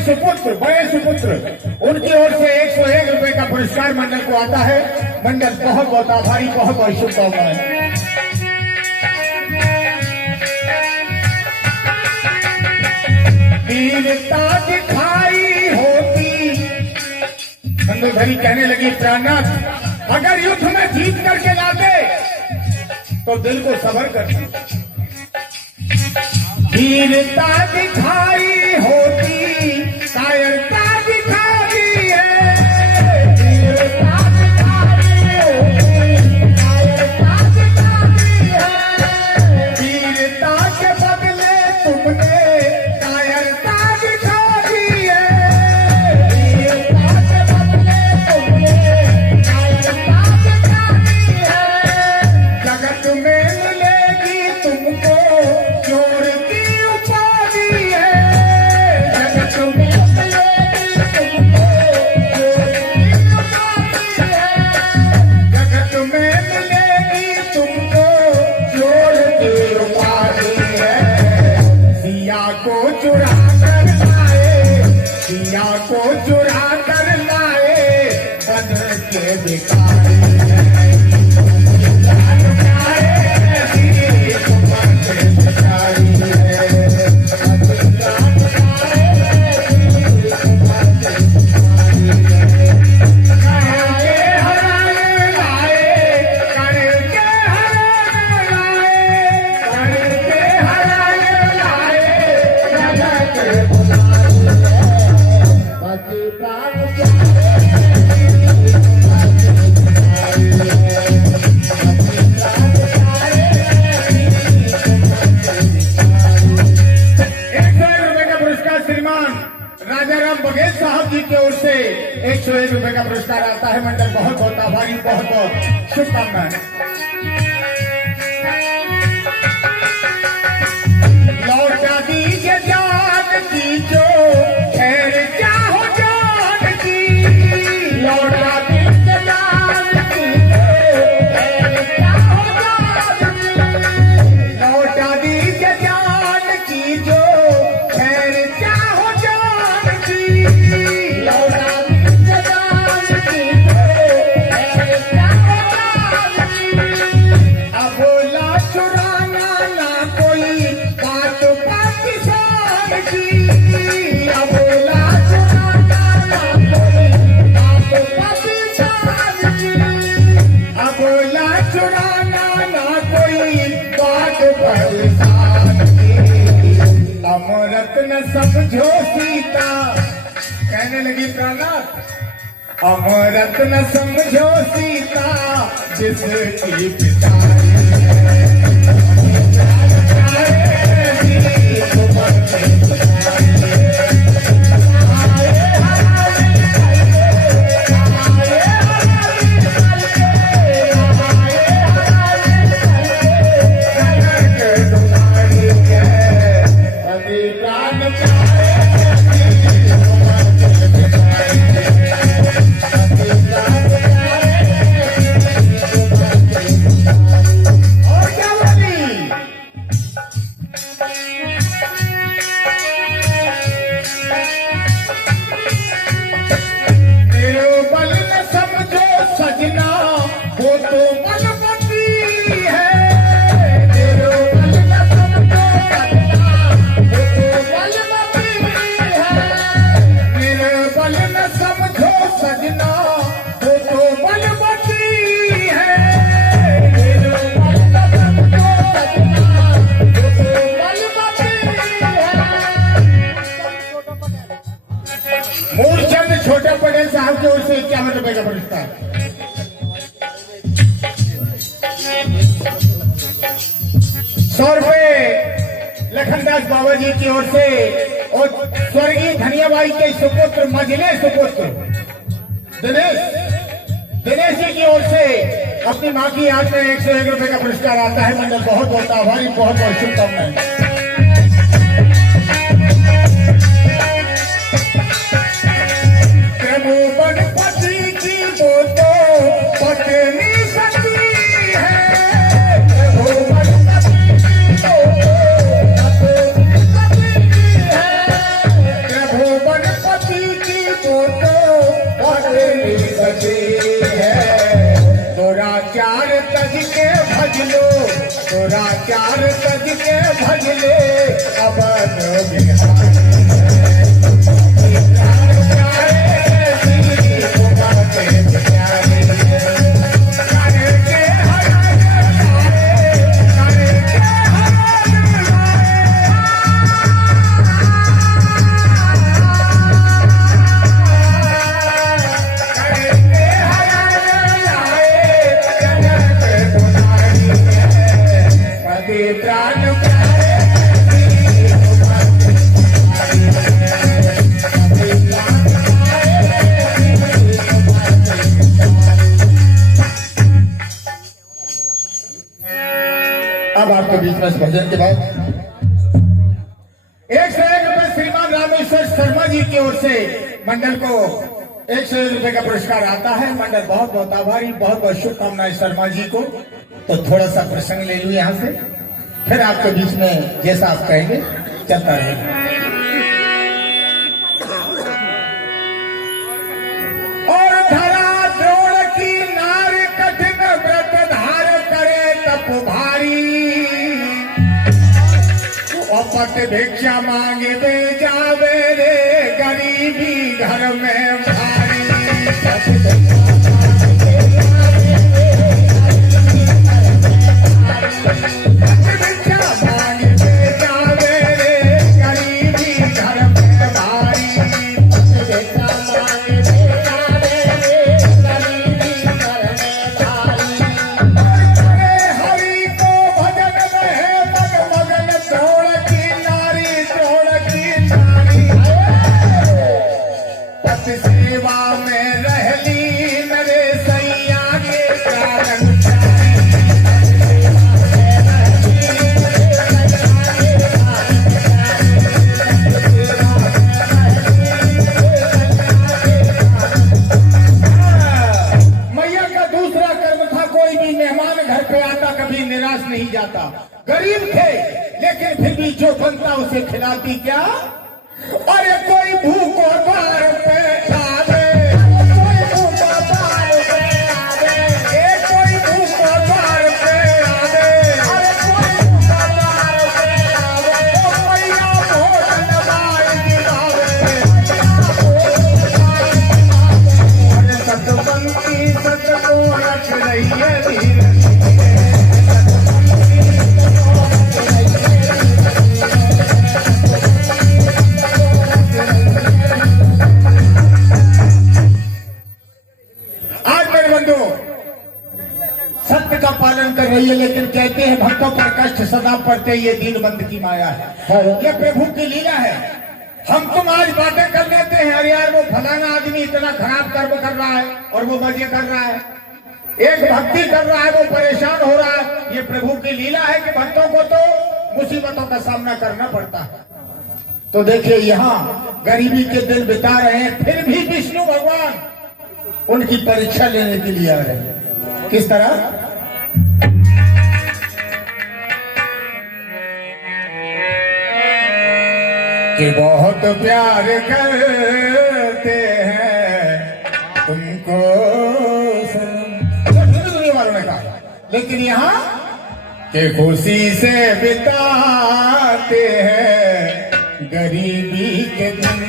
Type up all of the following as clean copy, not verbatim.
बड़े सुपुत्र उनकी ओर से 101 रुपए का पुरस्कार मंडल को आता है। मंडल बहुत बहुत आभारी, बहुत बहुत शुभकामनाएं। वीरता दिखाई होती, मंगलधरी कहने लगी प्राणनाथ अगर युद्ध में जीत करके लाते तो दिल को सबर करती। वीरता दिखाई होती, कायरता दिखाई है। वीरता दिखाई होती, कायरता दिखाई है। वीरता के बदले तुमने कायरता दिखाई है। वीरता के बदले तुमने कायरता दिखाई है। जगत में मिलेगी तुमको चोर की उपाधि है। जगत में मिलेगी तुमको चोर की उपाधि है। जगत में मिलेगी तुमको चोर की उपाधि है। सिया को चुरा कर लाए, सिया को चुरा कर लाए बन के भिखारी है। बघेल साहब जी की ओर से 101 रुपए का पुरस्कार आता है। मंडल बहुत बहुत आभारी, बहुत बहुत शुभकामनाएं। लौटा दीजिए जान की जो खैर चाहो जान की। लौटा दीजिए जान की खैर चाहो जान की। लौटा दीजिए जान की जो खैर चाहो जान की। लौटा दीजिए जान की खैर चाहो जान की। अब ला चुराना ना कोई बात पाकिस्तान की। अब ला चुराना ना कोई बात पाकिस्तान की। अब ला चुराना ना कोई बात पाकिस्तान की। अमृत न समझो सीता, कहने लगी प्राणनाथ अमृत न समझो सीता जिसकी पिताई है। छोटे पटेल साहब की ओर से 51 रुपए का पुरस्कार। ₹100 लखनदास बाबा जी की ओर से और स्वर्गीय धनियाबाई के सुपुत्र मझले सुपुत्र दिनेश जी की ओर से अपनी मां की याद में 101 रुपए का पुरस्कार आता है। मंडल बहुत बहुत आभारी, बहुत बहुत शुभकामनाएं। पति की वो तो पत्नी सती है। पत्नी सती है। सके है। दुराचार तज के भज लो, दुराचार तज के भज ले अवध बिहारी। अब आपके बीच में भजन के बाद 101 रुपए श्रीमान रामेश्वर शर्मा जी की ओर से मंडल को 101 रुपए का पुरस्कार आता है। मंडल बहुत बहुत आभारी, बहुत बहुत शुभकामनाएं शर्मा जी को। तो थोड़ा सा प्रसंग ले लूं यहाँ से, फिर आपके बीच में जैसा आप कहेंगे चलता रहेगा। और धरा द्रोण की नार कठिन व्रत धार करे तप भारी। पत भिक्षा मांगे दे जावे रे गरीबी घर में भारी। भिक्षा मांगे दे जावे रे गरीबी घर में भारी। भिक्षा मांगे दे जावे रे गरीबी घर में भारी। हरि को भजन में मग मगन छोड़ सेवा में रहली नरे सैया के कारण। मैया का दूसरा कर्म था, कोई भी मेहमान घर पे आता कभी निराश नहीं जाता। गरीब थे लेकिन फिर भी जो बनता उसे खिलाती क्या। अरे कोई भूखो द्वार पे आवे, कोई भूखो द्वार पे आवे, कोई भूखो द्वार पे आवे, अरे कोई भूखो द्वार पे आवे। मैया भोजन बार गिरावे, अरे सतपंथी सत को रख रही है धीरे। सत्य का पालन कर रही है, लेकिन कहते हैं भक्तों पर कष्ट सदा पड़ते, ये दीनबंध की माया है, ये प्रभु की लीला है। हम तुम आज बातें कर लेते हैं, अरे यार वो फलाना आदमी इतना खराब कर्म कर रहा है और वो मजे कर रहा है, एक भक्ति कर रहा है वो परेशान हो रहा है। ये प्रभु की लीला है कि भक्तों को तो मुसीबतों का सामना करना पड़ता है। तो देखिए यहाँ गरीबी के दिन बिता रहे हैं, फिर भी विष्णु भगवान उनकी परीक्षा लेने के लिए आ रहे हैं। किस तरह कि बहुत प्यार करते हैं तुमको दुनिया वालों ने कहा, लेकिन यहाँ कि खुशी से बिताते हैं गरीबी के दिन,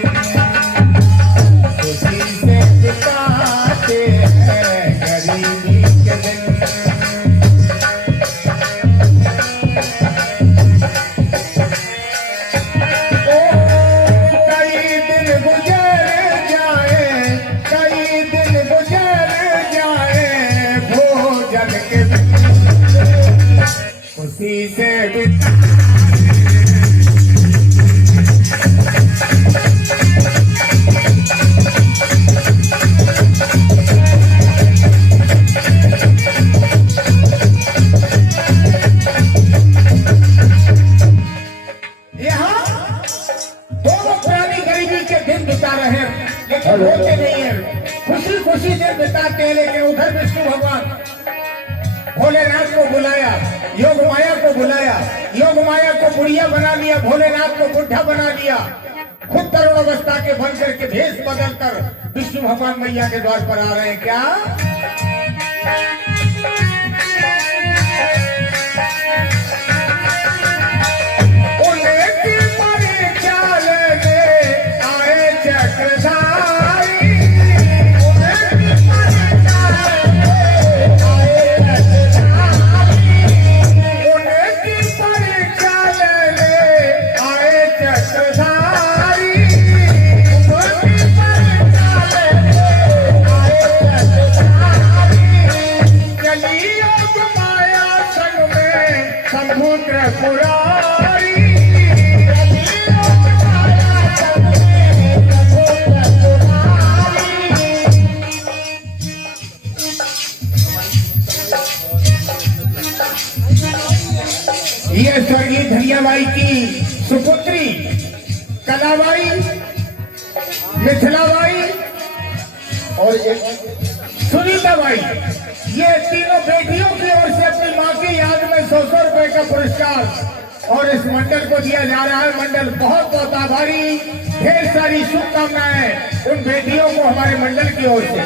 खुशी से बिताते हैं गरीबी के दिन। कई दिन गुजर जाए, कई दिन गुजर जाए भोजन के बिन, खुशी से बिता होते नहीं है, खुशी खुशी से बिताते हैं। लेकिन उधर विष्णु भगवान भोलेनाथ को बुलाया, योग माया को बुलाया, योग माया को बुढ़िया बना लिया, भोलेनाथ को बुढ़ा बना लिया। खुद तरुण अवस्था के बन करके भेष बदल कर विष्णु भगवान मैया के द्वार पर आ रहे हैं। क्या ये स्वर्गीय धनियाबाई की सुपुत्री कलाबाई, मिथिलाबाई और सुनीताबाई, ये तीनों बेटियों की ओर से अपनी मां की याद में 100 रुपए का पुरस्कार और इस मंडल को दिया जा रहा है। मंडल बहुत बहुत आभारी, ढेर सारी शुभकामनाएं उन बेटियों को हमारे मंडल की ओर से।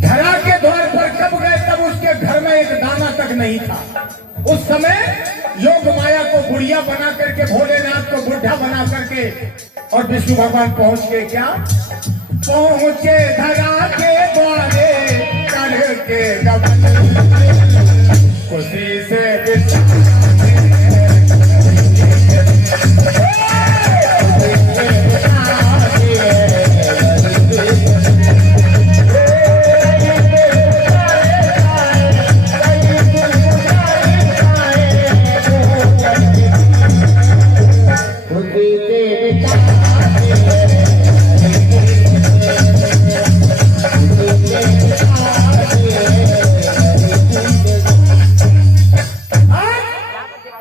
धरा के द्वार पर कब गए तब उसके घर में एक दाना तक नहीं था। उस समय योग माया को गुड़िया बना करके, भोलेनाथ को बुढ़ा बना करके और विष्णु भगवान पहुंच गए। क्या पहुंचे धरा के द्वारे करके खुशी से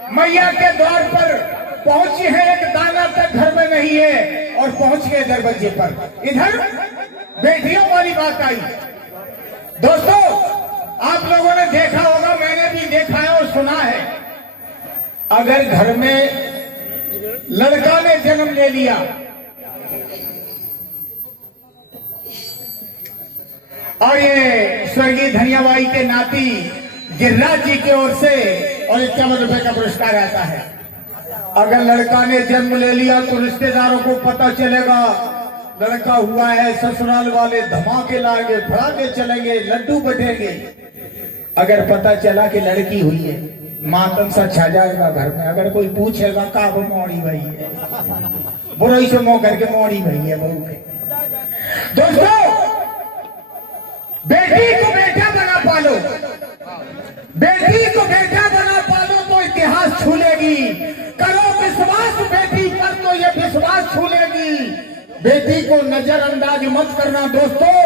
मैया के द्वार पर पहुंची है, एक दाना तक घर में नहीं है और पहुंच गए दरवाजे पर। इधर बेटियों वाली बात आई। दोस्तों, आप लोगों ने देखा होगा, मैंने भी देखा है और सुना है, अगर घर में लड़का ने जन्म ले लिया और ये स्वर्गीय धनियाबाई के नाती गिरिराज जी की ओर से और 51 रुपए का पुरस्कार आता है। अगर लड़का ने जन्म ले लिया तो रिश्तेदारों को पता चलेगा लड़का हुआ है, ससुराल वाले धमाके लाएंगे, फड़ाके चलेंगे, लड्डू बटेंगे। अगर पता चला कि लड़की हुई है, मातम सा छा जाएगा घर में। अगर कोई पूछेगा का वो मोड़ी भाई है, बुराई से मोह करके मोड़ी भाई है बहू के। दोस्तों, बेटी को बेटा बना पालो, बेटी को बेटा बना पालो तो इतिहास छूलेगी। करो विश्वास बेटी पर तो ये विश्वास छूलेगी। बेटी को नजरअंदाज मत करना दोस्तों,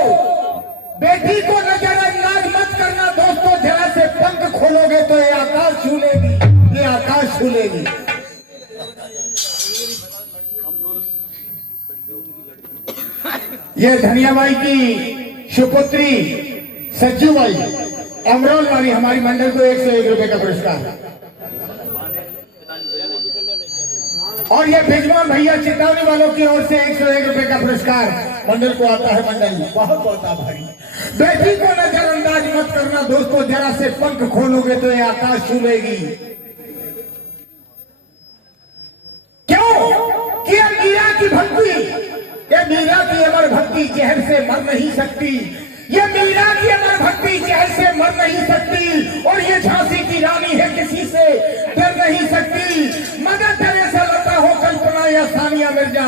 बेटी को नजरअंदाज मत करना दोस्तों। जरा से पंख खोलोगे तो ये आकाश छूलेगी, ये आकाश छूलेगी। ये धनियाबाई की सुपुत्री सज्जूबाई अमरोल वाली हमारी मंडल को 101 रुपए का पुरस्कार। और ये भिजवान भैया चितौनी वालों की ओर से 101 रुपए का पुरस्कार मंडल को आता है। मंडल बहुत बहुत आभारी। बेटी को नजरअंदाज मत करना दोस्तों, जरा से पंख खोलोगे तो ये आकाश छूलेगी। क्यों कि ये मीरा की भक्ति, ये मीरा की अमर भक्ति जहर से मर नहीं सकती। ये मीरा की अमर भक्ति जहर से मर नहीं सकती। और ये झांसी की रानी है, किसी से डर नहीं सकती। मदर टेरेसा लता हो, कल्पना या सानिया मिर्जा,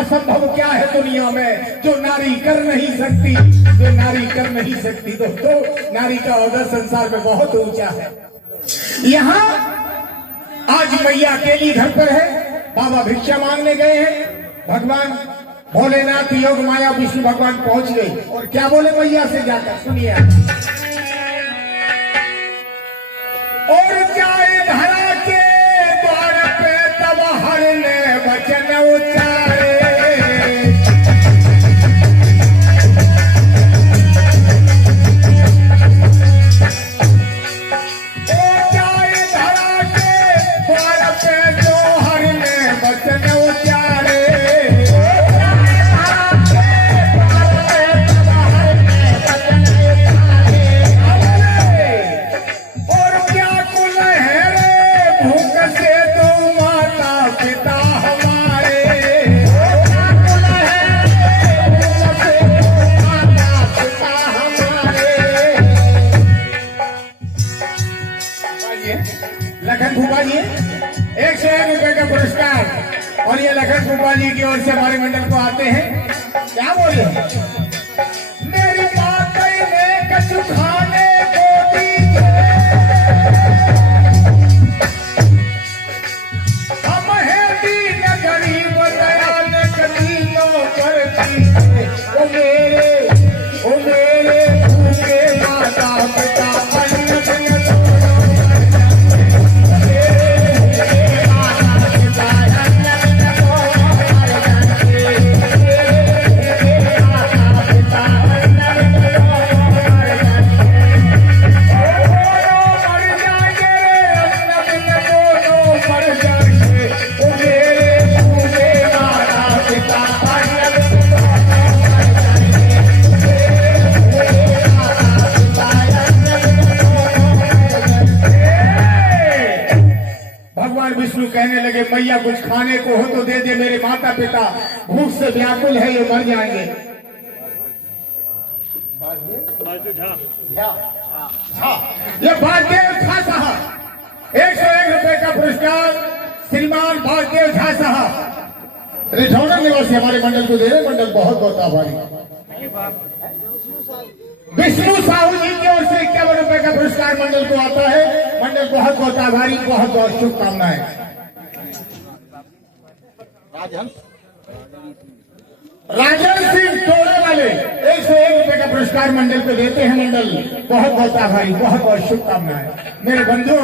असंभव क्या है दुनिया में जो नारी कर नहीं सकती, जो नारी कर नहीं सकती। दोस्तों, नारी का ओहदा संसार में बहुत ऊंचा है। यहाँ आज मैया अकेली घर पर है, बाबा भिक्षा मांगने गए हैं। भगवान भोलेनाथ योग माया विष्णु भगवान पहुंच गए और क्या बोले मैया से जाकर, सुनिए। और जाए धरा के द्वार पे तब हर ने वचन उचारे, लखन फूफा जी 101 रुपए का पुरस्कार और ये लखन फूफा जी की ओर से हमारे मंडल को आते हैं। क्या बोले? मेरी बात में कछु खाने को दीजिए, हम हैं दीन गरीब दयाल कदीनों पर दीजिए। ओ मेरे भूखे माता पिता अन्न बिन विष्णु कहने लगे मैया कुछ खाने को हो तो दे दे, मेरे माता पिता भूख से व्याकुल है, ये मर जाएंगे। ये बालदेव झा साहब 101 रुपए का पुरस्कार श्रीमान बालदेव झा साहब रिठौड़ा निवासी हमारे मंडल को दे रहे। मंडल बहुत बहुत आभारी। विष्णु साहू जी की ओर से 51 रुपए का पुरस्कार मंडल को आता है। मंडल बहुत बहुत आभारी, बहुत बहुत शुभकामनाएं। राजन सिंह टोड़े वाले 101 रुपए का पुरस्कार मंडल को देते हैं। मंडल बहुत बहुत आभारी, बहुत बहुत शुभकामनाएं। मेरे बंधु,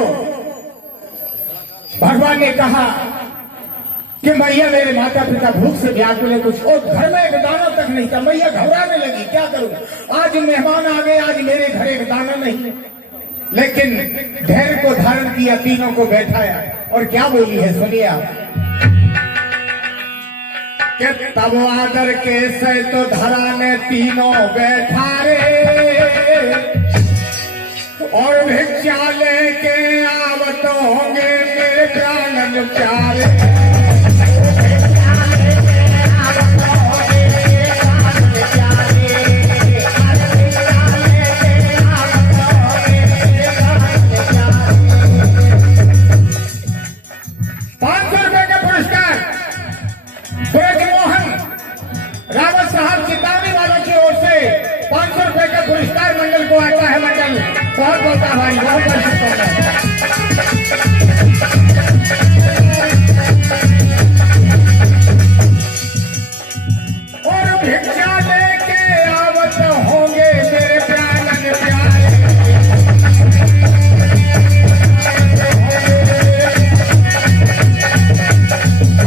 भगवान ने कहा कि मैया मेरे माता पिता भूख से व्याकुल है, कुछ और घर में एक दाना तक नहीं था। मैया घबराने लगी, क्या करूं, आज मेहमान आ गए, आज मेरे घर एक दाना नहीं। लेकिन धैर्य को धारण किया, तीनों को बैठाया और क्या बोली है सुनिए आप। कि तब आदर के से तो धरा ने तीनों बैठा रे, और भिक्षा लेके आवत होंगे मेरे प्राणन प्यारे। पुरस्कार मंडल को आता है। मंडल बहुत बहुत आभारी, बहुत बहुत शुभकामनाएं। और भिक्षा लेके आवत होंगे मेरे प्राणन प्यारे।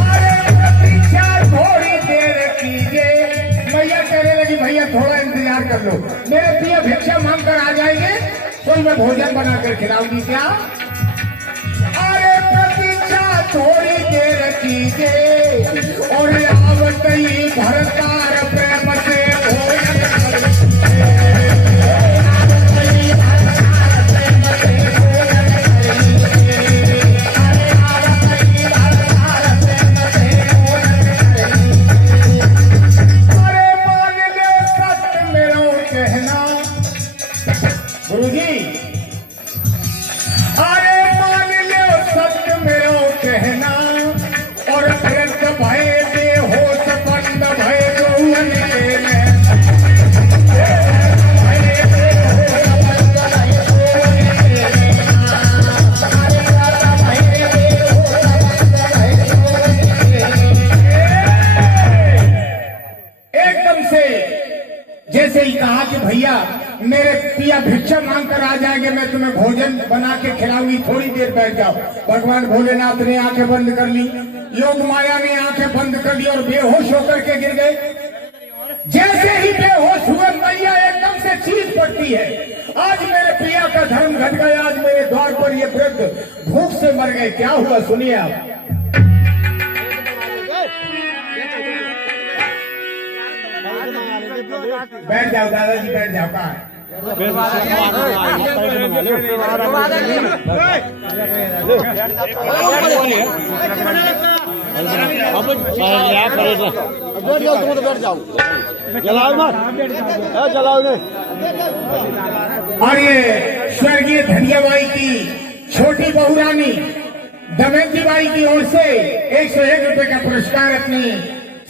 अरे प्रतीक्षा थोड़ी देर कीजिए। मैया कहने लगी भैया थोड़ा इंतजार कर लो, मेरे प्रिय भिक्षा मांग कर आ जाएंगे तो मैं भोजन बनाकर खिलाऊंगी। क्या? अरे प्रतीक्षा थोड़ी देर कीजिए, और आवत ही भरतार प्रेम से भोजन मेरे पिया भिक्षा मांग कर आ जाएंगे, मैं तुम्हें भोजन बना के खिलाऊंगी, थोड़ी देर बैठ जाओ। भगवान भोलेनाथ ने आंखें बंद कर ली, योग माया ने आंखें बंद कर ली और बेहोश होकर के गिर गए। जैसे ही बेहोश हुए मैया एकदम से चीज पड़ती है, आज मेरे पिया का धर्म घट गया, आज मेरे द्वार पर ये वृद्ध भूख से मर गए। क्या हुआ सुनिए आप। बैठ जाओ दादाजी, बैठ जाओ। कहाँ बैठ जाओ, जलाओ मत, जलाओ। और ये स्वर्गीय धनियाबाई की छोटी बहुरानी दमयंती बाई की ओर से 101 रुपए का पुरस्कार अपनी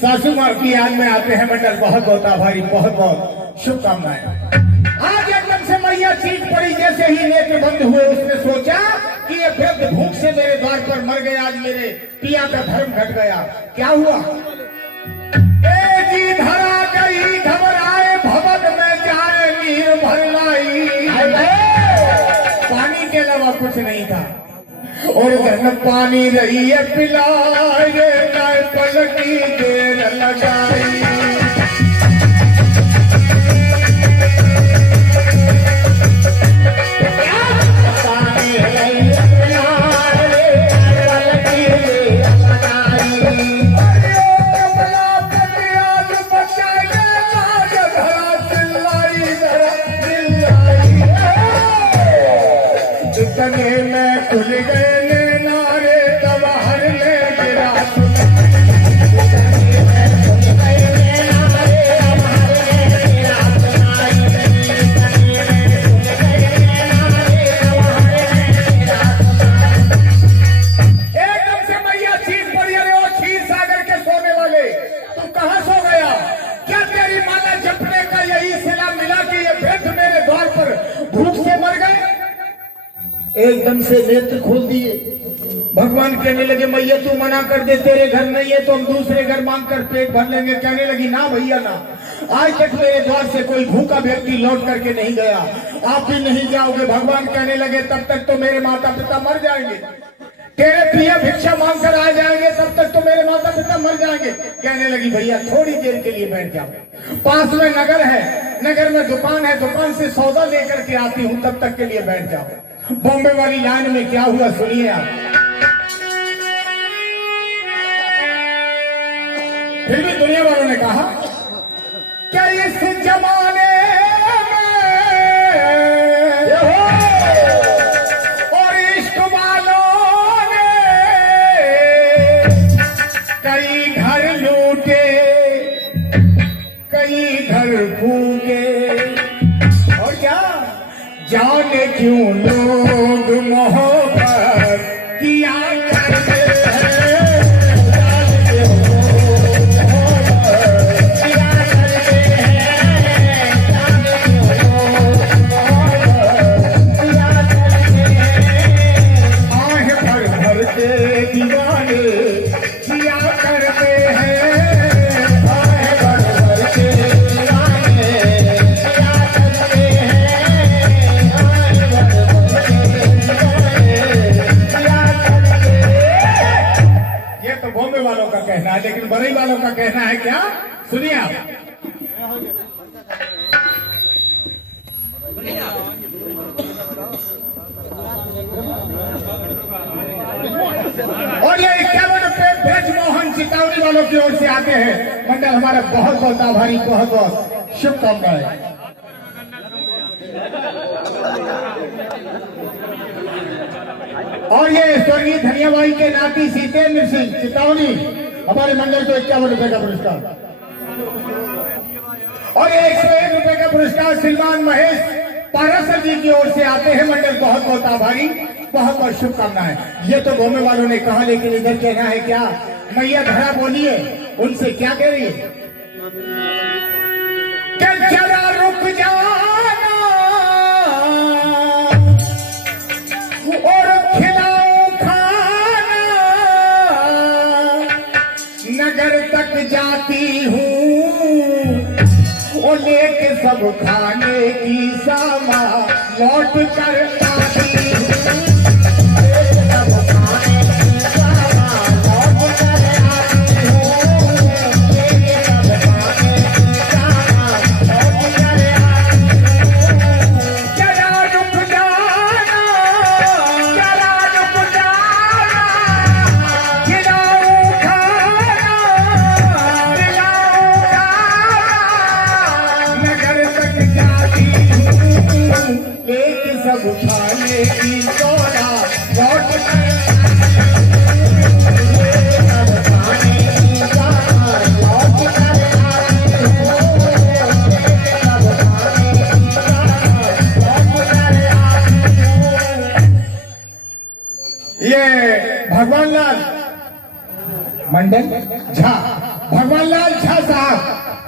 सासू माँ की याद में आते हैं। मंडल बहुत बहुत आभारी, बहुत बहुत शुभकामनाएं। आज एकदम से मैया चीख पड़ी, जैसे ही नेत्र बंद हुए उसने सोचा कि ये वृद्ध भूख से मेरे द्वार पर मर गया, आज मेरे पिया का धर्म घट गया। क्या हुआ? ए जी धरा गई घबराए भवन में जाए नीर भर लाई। पानी के अलावा कुछ नहीं था और धन पानी रही है पिलाए, पलकी देर लगाई। इतने में खुल गए नारे तब हर ले गिरा। एकदम से मैया चीज पड़ी, अरे वो क्षीर सागर के सोने वाले, तू कहाँ सो गया? क्या तेरी माला जपने का यही सिला मिला कि ये वृद्ध मेरे द्वार पर भूख से मर गए? एकदम से नेत्र खोल दिए। भगवान कहने लगे मैया तू मना कर दे, तेरे घर नहीं है तो हम दूसरे घर मांग कर पेट भर लेंगे। कहने लगी ना भैया ना, आज तक मेरे द्वार से कोई भूखा व्यक्ति लौट करके नहीं गया, आप भी नहीं जाओगे। भगवान कहने लगे तब तक तो मेरे माता पिता मर जाएंगे, तेरे प्रिय भिक्षा मांग कर आ जाएंगे, तब तक तो मेरे माता पिता मर जाएंगे। कहने लगी भैया थोड़ी देर के लिए बैठ जाओ, पास में नगर है, नगर में दुकान है, दुकान से सौदा लेकर के आती हूँ, तब तक के लिए बैठ जाओ। बॉम्बे वाली लाइन में क्या हुआ सुनिए आप। फिर भी दुनिया वालों ने कहा क्या इस जमाने में और इश्क वालों ने कई घर लूटे, कई घर फूके, और क्या जाने क्यों लोग मोहब्बत किया करते हैं, जाने क्यों मोहब्बत किया करते हैं, जाने क्यों मोहब्बत किया करते हैं। आह भर भर के दीवाने किया करते हैं, आह भर भर के दीवाने किया करते हैं। ये तो बॉम्बे वालों का कहना है, लेकिन बरई वालों का कहना है क्या? सुनिए आप। और ये 51 रुपए ब्रजमोहन चितौनी वालों की ओर से आते हैं। मंडल हमारा बहुत बहुत आभारी, बहुत बहुत शुभकामनाएं। और ये स्वर्गीय धनियाबाई के नाती सीतेंद्र सिंह चितौनी हमारे मंडल को 51 रुपए का पुरस्कार। और ये 101 रुपए का पुरस्कार श्रीमान महेश पारासर जी की ओर से आते हैं। मंडल बहुत बहुत आभारी, बहुत बहुत शुभकामनाएं। ये तो बॉम्बे वालों ने कहा, लेकिन इधर कहना है क्या? मैया धरा बोलिए, उनसे क्या कह रही है? क्या जरा रुक जाना और खिलाओ खाना, नगर तक जाती हूँ और लेके सब खाने की सामा लौट कर आती हूँ, सब खाने की सामा लौट कर आती हूँ, लेके सब खाने की सामा लौट कर आती हूँ। जरा रुक जाना, जरा रुक जाना, खिलाओ खाना, खिलाओ खाना, नगर तक जाती हूँ, लेके सब खाने की सोना लौट कर ये भगवान लाल मंडल झा, भगवान लाल झा साहब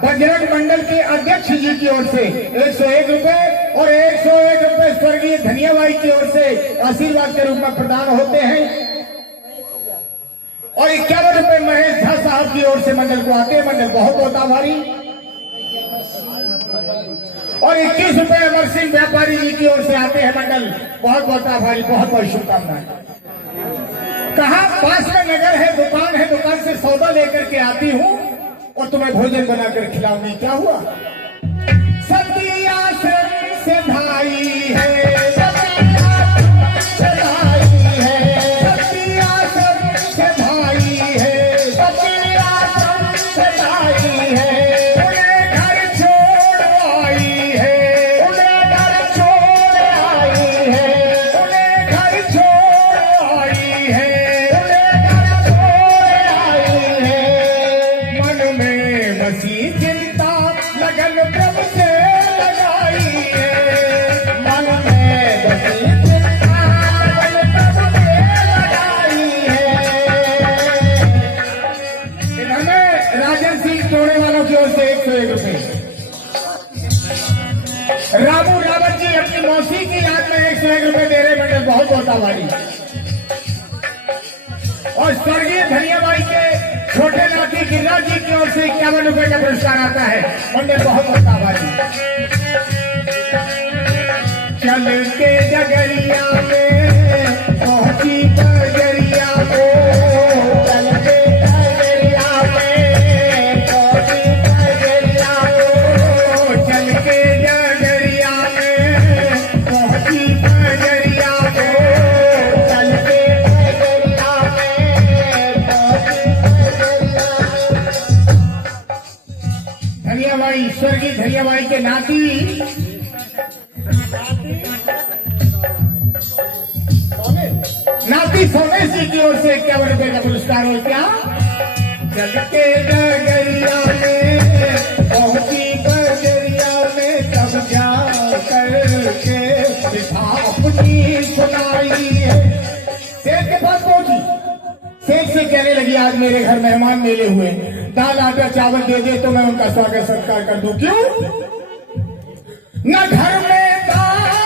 बजरंग मंडल के अध्यक्ष जी की ओर से 101 रुपए और 101 रुपए स्वर्गीय धनिया बाई की ओर से आशीर्वाद के रूप में प्रदान होते हैं और 51 रुपए महेश झा साहब की ओर से मंडल को आते हैं। मंडल बहुत बहुत आभारी। और 21 रुपए अमर सिंह व्यापारी जी की ओर से आते हैं मंडल, बहुत बहुत आभारी, बहुत बहुत शुभकामनाएं। कहा पास में नगर है, दुकान है, दुकान से सौदा लेकर के आती हूँ और तुम्हें भोजन बनाकर खिलाऊंगी। क्या हुआ? सती आश्रम से भाई है, सती आश्रम से भाई है, सती आश्रम से भाई है, सती आश्रम से भाई है। उन्हें घर छोड़ आई है, उन्हें घर छोड़ आई है, उन्हें घर छोड़ आई है, उन्हें घर छोड़ आई है। मन में बसी चिंता लगन प्रभु से लगाई है, मन में बसी चिंता लगन प्रभु से लगाई है। हमें राजन सिंह तोड़े वालों की ओर से 101 रुपए। रामू रावत जी अपनी मौसी की याद में 101 रुपए दे रहे। मंडल बहुत बहुत आभारी। और स्वर्गीय धनियाबाई के छोटे नाती गिरिराज जी की ओर से 51 रुपए का पुरस्कार आता है। मंडल बहुत बहुत आभारी। चल के जगरिया में पहुंची बजरिया को, चल के जगरिया में पहुंची बजरिया को, चल के जगरिया में पहुंची बजरिया को, चल के जगरिया में पहुंची बजरिया। धनियाबाई, स्वर्गीय धनियाबाई के नाती सोमेश जी की ओर से 51 रुपए का पुरस्कार हो। क्या? चल के डगरिया में पहुंची बजरिया में तब जा करके पिता अपनी सुनाई है। सेठ के पास पहुंची, सेठ से कहने लगी आज मेरे घर मेहमान मेले हुए, दाल आटा चावल दे दे तो मैं उनका स्वागत सत्कार कर दूं। क्यों? न घर में दाना,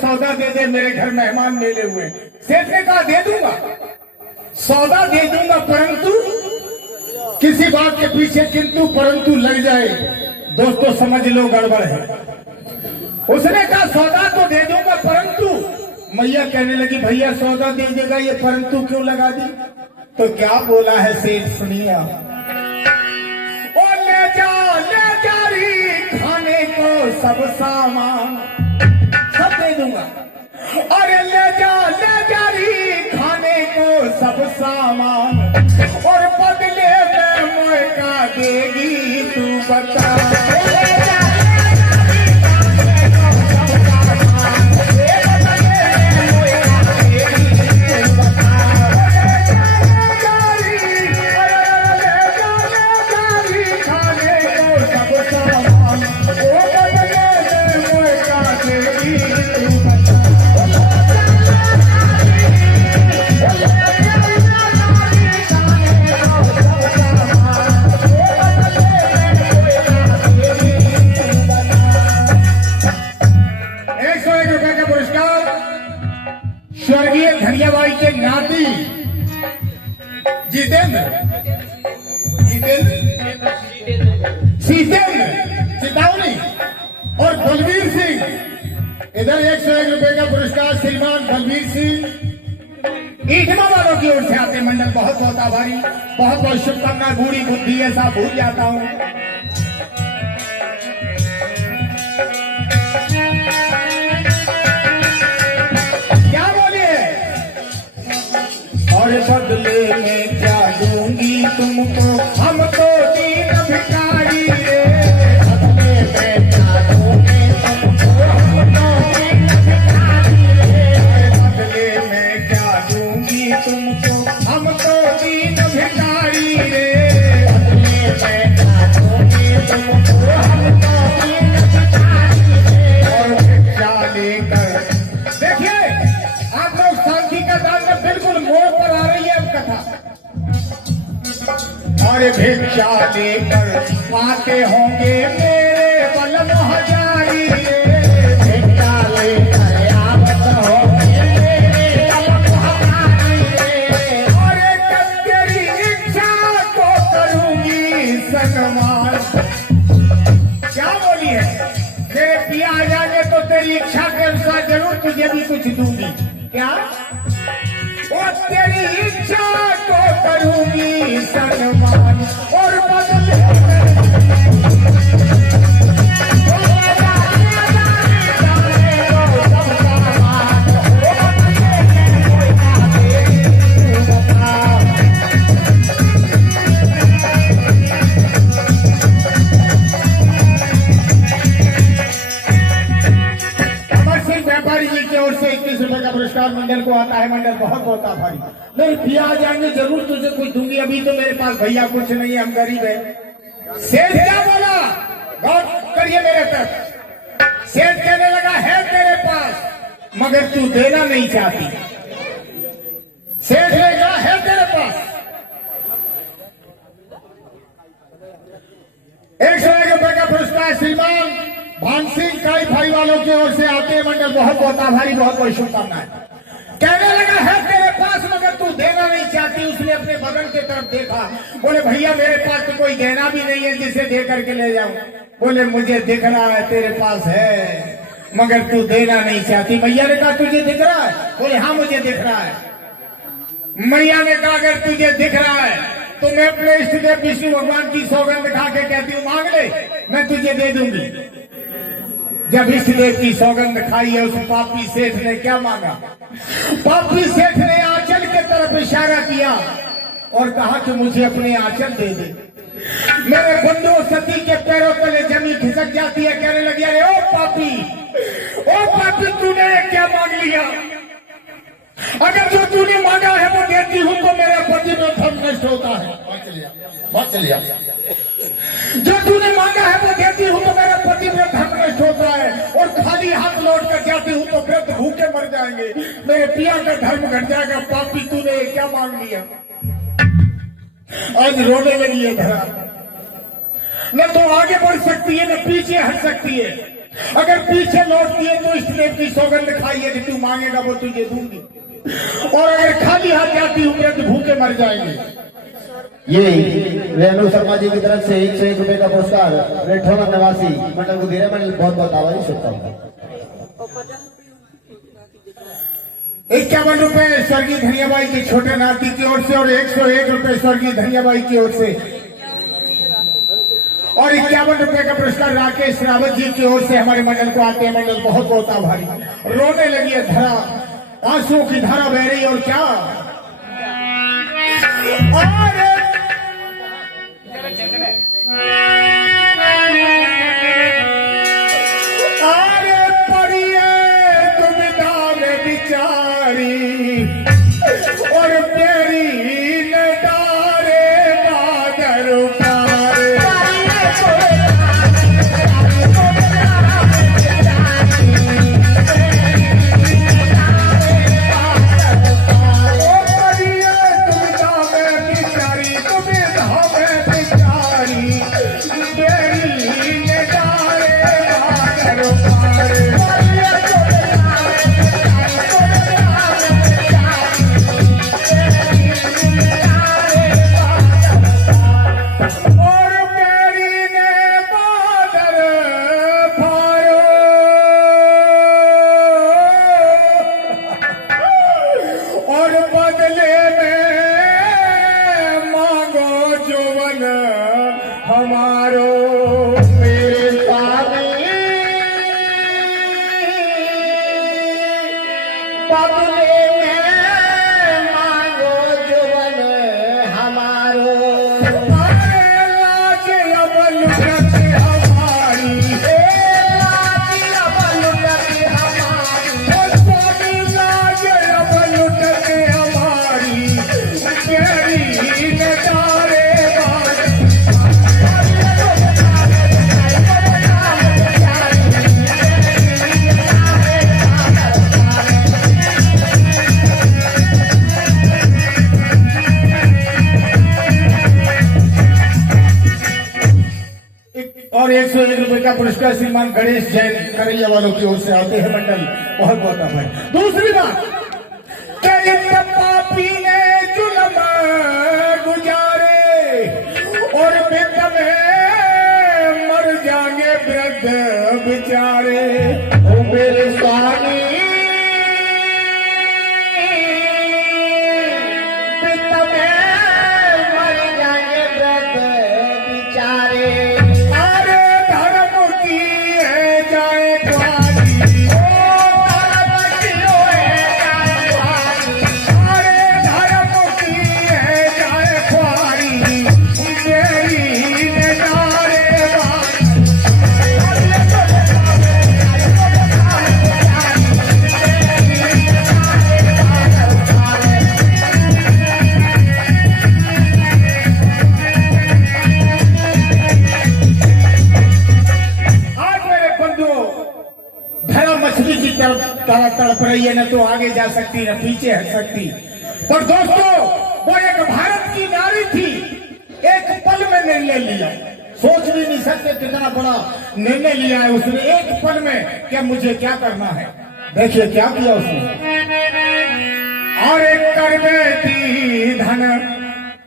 सौदा दे दे, मेरे घर मेहमान मेले हुए। सेठ ने कहा दे दूंगा, सौदा दे दूंगा, परंतु किसी बात के पीछे किंतु परंतु लग जाए दोस्तों, समझ लो गड़बड़ है। उसने कहा सौदा तो दे दूंगा परंतु, मैया कहने लगी भैया सौदा दे देगा, ये परंतु क्यों लगा दी? तो क्या बोला है सेठ सुनिए। ओ ले जा री खाने को सब सामान सब दे दूंगा, अरे ले जा री खाने को सब सामान, और बदले में मौका देगी तू बता। इधर 101 रुपए का पुरस्कार श्रीमान बलबीर सिंह ईटमा वालों की ओर से आते मंडल बहुत बहुत आभारी, बहुत बहुत शुभकामनाएं। बूढ़ी बुद्धि ऐसा भूल जाता हूँ। क्या बोलिए? और बदले में क्या दूंगी तुमको, हम तो दीन भिखारी रे। बदले में क्या दूंगी तुमको, हम तो दीन भिखारी रे। बदले में क्या दूंगी तुमको, हम तो दीन भिखारी रे। बदले में क्या दूंगी तुमको, हम तो दीन भिखारी रे। और भिक्षा लेकर देखिए, आप लोग शांति का दान में बिल्कुल मोड़ पर आ रही है अब कथा। और भिक्षा लेकर आते होंगे मेरे बलम हजारी रे। भिक्षा लेकर आवत होंगे मेरे बलम हजारी रे। और तेरी इच्छा को करूंगी सन्मान। क्या बोली है? मेरे पिया आ जाएंगे तो तेरी इच्छा के अनुसार जरूर तुझे भी कुछ दूंगी। क्या? और तेरी इच्छा को करूंगी सम्मान। और बदले व्यापारी जी की ओर से 21 रुपए का पुरस्कार मंडल को आता है। मंडल बहुत बहुत आभारी। मेरे पिया आ जाएंगे जरूर तुझे कुछ दूंगी। अभी तो मेरे पास भैया कुछ नहीं है, हम गरीब है। सेठ क्या बोला? गौर करिए मेरे तक। सेठ कहने लगा है तेरे पास मगर तू देना नहीं चाहती। सेठ ने कहा है तेरे पास 101 रुपए का पुरस्कार श्रीमान भान सिंह काई भाई वालों की ओर से आते हैं। मंडल बहुत बहुत आभारी, बहुत बहुत शुभकामनाएं। कहने लगा है तेरे पास मगर तू देना नहीं चाहती। उसने अपने बदन की तरफ देखा, बोले भैया मेरे पास तो कोई गहना भी नहीं है जिसे दे करके ले जाऊं। बोले मुझे दिख रहा है तेरे पास है मगर तू देना नहीं चाहती। मैया ने कहा तुझे दिख रहा है? बोले हाँ मुझे दिख रहा है। मैया ने कहा अगर तुझे दिख रहा है तो मैं अपने इष्ट देव विष्णु भगवान की सौगंध खा के कहती हूँ मांग ले, मैं तुझे दे दूंगी। जब इष्ट देव की सौगंध खाई है, उस पापी सेठ ने क्या मांगा? पापी सेठ ने आंचल के तरफ इशारा किया और कहा कि मुझे अपने आंचल दे दे। मेरे बंधु सती के पैरों तले जमीन खिसक जाती है। कहने लगी अरे ओ पापी तूने क्या मांग लिया? अगर जो तूने मांगा है वो देती हूं तो मेरे पति में धर्म नष्ट होता है। बात चलिए। जो तूने मांगा है वो देती हूं तो मेरे पति में धर्म नष्ट होता है। और खाली हाथ लौट कर जाती हूं तो वृद्ध भूखे मर जाएंगे, मेरे पिया का धर्म घट जाएगा। पापी तूने क्या मांग लिया? आज रोने लगी है धरा। न तो आगे बढ़ सकती है न पीछे हट सकती है। अगर पीछे लौटती है तो इष्ट देव की सौगंध खाई है कि तू मांगेगा वो तुझे दूंगी। और अगर खाली हाथ जाती हूँ तो भूखे मर जाएंगे। ये रेणु शर्मा जी की तरफ से 101 रुपए का पुरस्कार रेठोना निवासी मंडल को दे रहे। मंडल बहुत बहुत आभारी, शुभकामनाएं। 51 रुपए स्वर्गीय धनियाबाई के छोटे नाती की ओर से और 101 रुपए स्वर्गीय धनियाबाई की ओर से और 51 रुपए का पुरस्कार राकेश रावत जी की ओर से हमारे मंडल को आते हैं। मंडल बहुत बहुत आभारी। रोने लगी है धरा, आंसुओं की धारा बह रही। और क्या अरे परिये दुविधा में बिचारी और तेरी नदारे बादर पारे। लुटते हमारी, हे लाज अब लुटते हमारी, ओ स्वामी लाज अब लुटते हमारी, तेरी नजारे और 101 रुपए का पुरस्कार श्रीमान गणेश जैन करैया वालों की ओर से आते हैं मंडल, बहुत बहुत आभार। दूसरी बात, पापी ने जुल्म गुजारे और बित में मर जाएंगे वृद्ध बेचारे, ओ मेरे स्वामी बित में मर जाएंगे वृद्ध बेचारे, तड़प रही है, न तो आगे जा सकती न पीछे हट सकती। पर दोस्तों, वो एक भारत की नारी थी, एक पल में निर्णय लिया, सोच भी नहीं सकते कितना बड़ा निर्णय लिया है उसने एक पल में, क्या मुझे क्या करना है। देखिए क्या किया उसने, और एक कर बेटी धन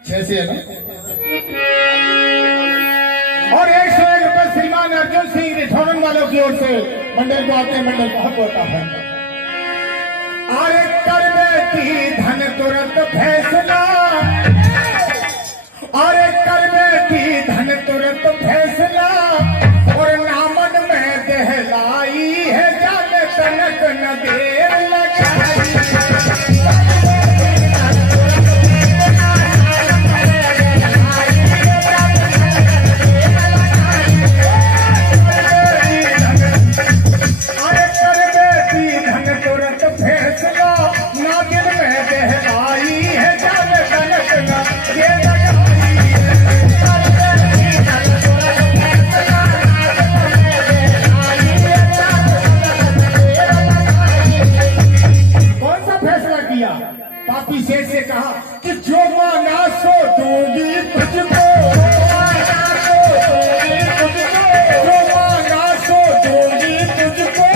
6 से है ना, और 101 रुपए श्रीमान अर्जुन सिंह रिठौरन वालों की ओर से मंडल को आते हैं, मंडल बहुत होता है। और कर बेटी धन तुरंत फैसला, और कर बेटी धन तुरंत फैसला, और नामन में दहलाई है, जाने तनक न देर लगाई। पापी शेर से कहा कि जो मांगा सो दूंगी तुझको, जो मांगा सो दूंगी तुझको,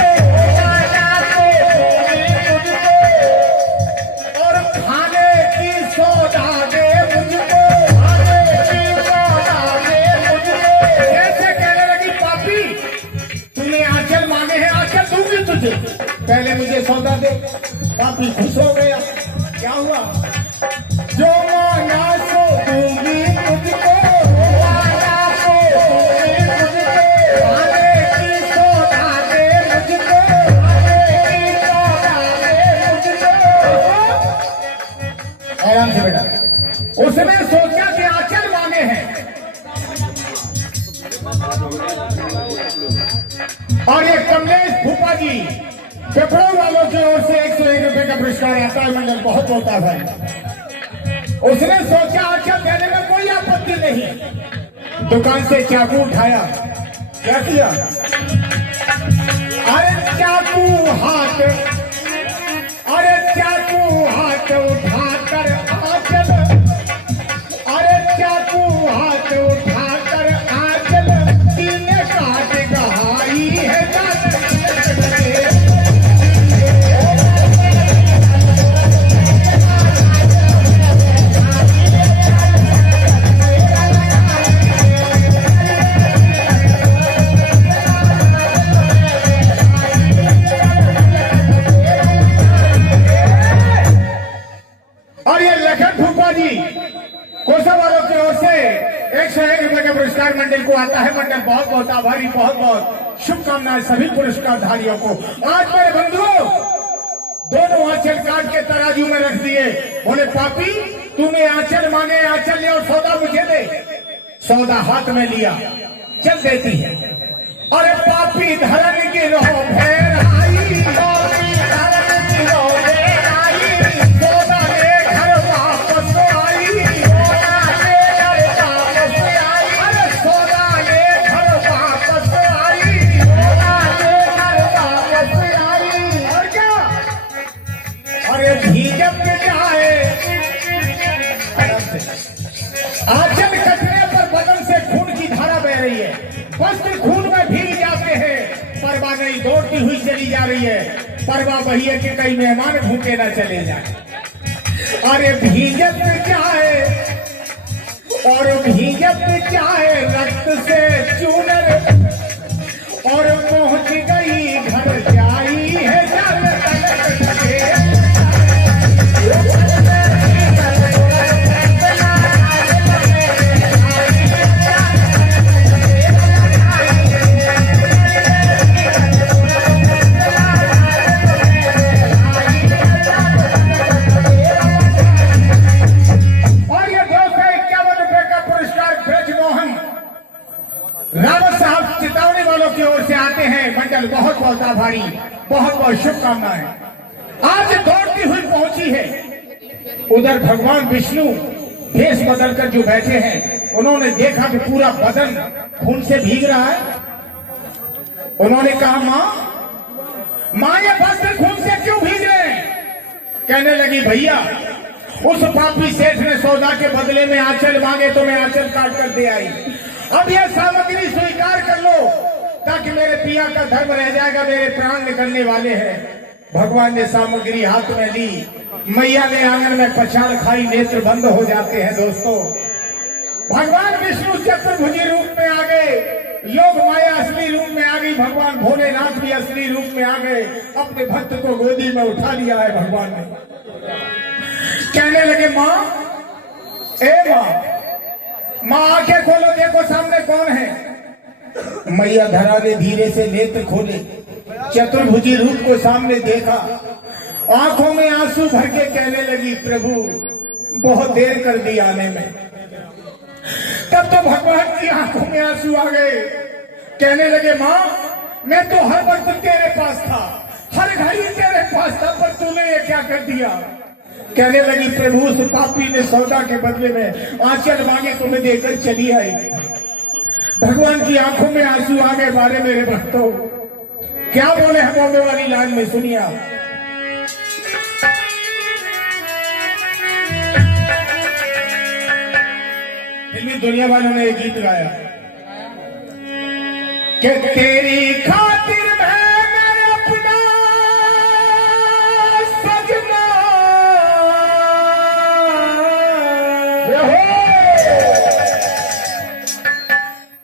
और खाने की सौदा दे मुझको, ऐसे कहने लगी पापी, तूने आंचल मांगे हैं, आंचल दूंगी तुझे, पहले मुझे सौदा दे। पापी खुश हो गया, क्या हुआ, जो मांगा सो दूंगी तुझको, खाने की सौदा दे मुझको, आराम से बेटा। उसने सोचा कि आंचल मांगे हैं, और ये कमलेश भूपा जी पेपरों वालों की ओर से 101 रुपए का पुरस्कार आता है, मंडल बहुत होता है। उसने सोचा आंचल देने में कोई आपत्ति नहीं, दुकान से चाकू उठाया, क्या किया, अरे चाकू हाथ, अरे चाकू हाथ उठाकर आंचल, अरे चाकू हाथ उठाकर आंचल, सीने काट गहाई है, पुरस्कार मंडल को आता है। मंडल बहुत बहुत आभारी, बहुत बहुत शुभकामनाएं सभी पुरस्कारधारियों को। आज मेरे बंधुओं दोनों आंचल काट के तराजू में रख दिए। बोले पापी तूने आंचल मांगे, आंचल ले और सौदा मुझे दे। सौदा हाथ में लिया, चल देती है। अरे पापी धरन गिरो भेराई, पापी धरन गिरो भेराई, सौदा ले घर वापस आई, सौदा ले घर वापस आई, अरे सौदा ले घर वापस आई, सौदा ले घर वापस आई। और क्या, अरे भीजत जाए आंचल कटने पर बदन से खून की धारा बह रही है, वस्त्र खून में भीग जाते हैं, परवा नहीं दौड़ती हुई चली जा रही है, परवा वही है कि कई मेहमान भूखे न चले जाए। अरे भीजत जाए और भीजत जाए रक्त से चूनर, और पहुंच गई घर जाई है जल तलक लगे। रावत साहब चितावनी वालों की ओर से आते हैं, मंडल बहुत बहुत आभारी, बहुत बहुत शुभकामनाएं। आज दौड़ती हुई पहुंची है, उधर भगवान विष्णु भेष बदलकर जो बैठे हैं, उन्होंने देखा कि पूरा बदन खून से भीग रहा है। उन्होंने कहा, मां ये वस्त्र खून से क्यों भीग रहे हैं? कहने लगी, भैया उस पापी सेठ ने सौदा के बदले में आंचल मांगे तो मैं आंचल काट कर दे आई। अब यह सामग्री स्वीकार कर लो ताकि मेरे पिया का धर्म रह जाएगा, मेरे प्राण निकलने वाले हैं। भगवान ने सामग्री हाथ में ली, मैया ने आंगन में पछाड़ खाई, नेत्र बंद हो जाते हैं। दोस्तों, भगवान विष्णु चतुर्भुजी रूप में आ गए, योग माया असली रूप में आ गई, भगवान भोलेनाथ भी असली रूप में आ गए, अपने भक्त को गोदी में उठा लिया है भगवान ने। कहने लगे, माँ आंखें खोलो, देखो सामने कौन है। मैया धरा ने धीरे से नेत्र खोले, चतुर्भुजी रूप को सामने देखा, आंखों में आंसू भर के कहने लगी, प्रभु बहुत देर कर दी आने में। तब तो भगवान की आंखों में आंसू आ गए, कहने लगे, माँ मैं तो हर वक्त तेरे पास था, हर घड़ी तेरे पास था, पर तूने ये क्या कर दिया? कहने लगी, प्रभु उस पापी ने सौदा के बदले में आंचल मांगे तो मैं देकर चली आई। भगवान की आंखों में आंसू आ गए। बारे मेरे भक्तों, क्या बोले हम बॉम्बे वाली लाइन में, सुनिया। फिल्मी दुनिया वालों ने एक गीत गाया कि तेरी खातिर मैं अपना सजना,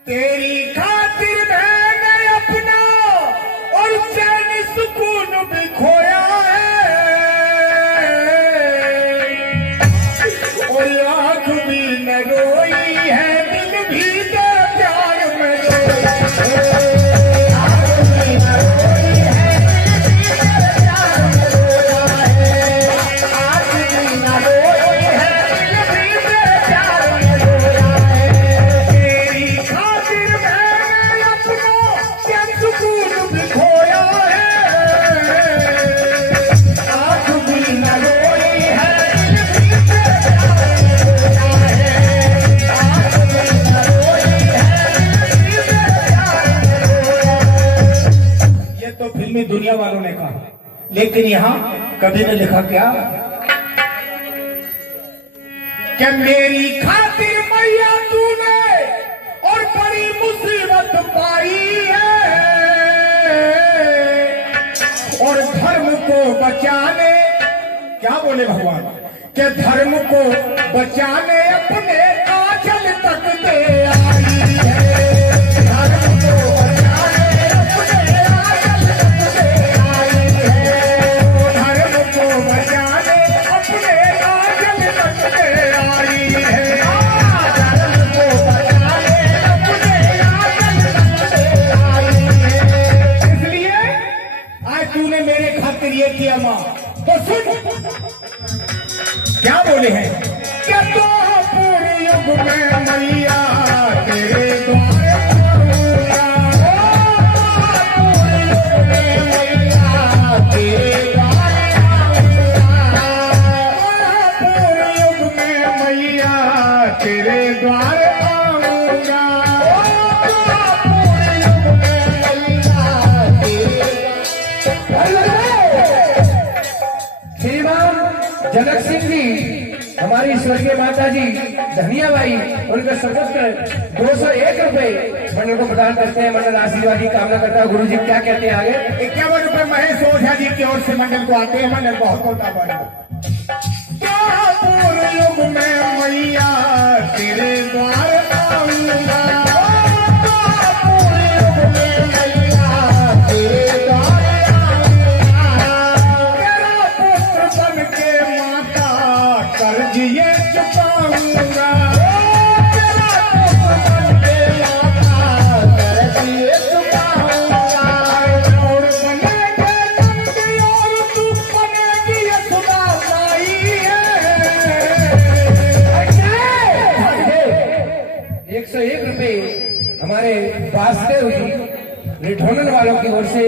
तेरी खातिर मैंने अपना और चैन सुकून भी खोया है, और आंख भी न रोई है, दिल भी तो प्यार में रोया है। आंख भी न रोई है, दिल भी तो प्यार में रोया है, आंख भी न रोई है, दिल भी तो प्यार में रोया है। तेरी खातिर मैंने अपना चैन सुकून भी खोया है, आंख भी न रोई है, दिल भी तो प्यार में रोया है, आंख भी न रोई है, दिल भी तो प्यार में रोया है। ये तो फिल्मी दुनिया वालों ने कहा, लेकिन यहाँ कवि ने लिखा क्या कि मेरी खातिर मैया तूने और बड़ी मुसीबत पाई है, और धर्म को बचाने, क्या बोले भगवान, कि धर्म को बचाने अपने आंचल तक दे आई है, धर्म को बचाने अपने आंचल तक दे आई है, धर्म को बचाने अपने आंचल तक दे आई है, धर्म को बचाने अपने आंचल तक दे आई है। इसलिए आज तूने मेरे खातिर ये किया माँ, तो सुन क्या बोले हैं कि तो पूरे युग में मैया हमारी स्वर्गीय माता जी धनिया बाई उनका सशक्त 201 रुपए मंडल को प्रदान करते हैं। मंडल आशीर्वाद की कामना करता है। गुरु जी क्या कहते हैं आगे? 51 रुपए महेश ओझा जी की ओर से मंडल को आते हैं। मंडल बहुत बहुत आभार। युग में मैया तेरे द्वार आऊंगा, युग में मैया तेरे द्वार आऊंगा, तेरा पुत्र बन के माता कर्ज ये चुकाऊंगा, तेरा पुत्र बन के माता कर्ज ये चुकाऊंगा। और बनेगे नंदी और तू बनेगी यशोदा माई है। 101 रुपए हमारे वासुदेव जी रिठोनन वालों की ओर से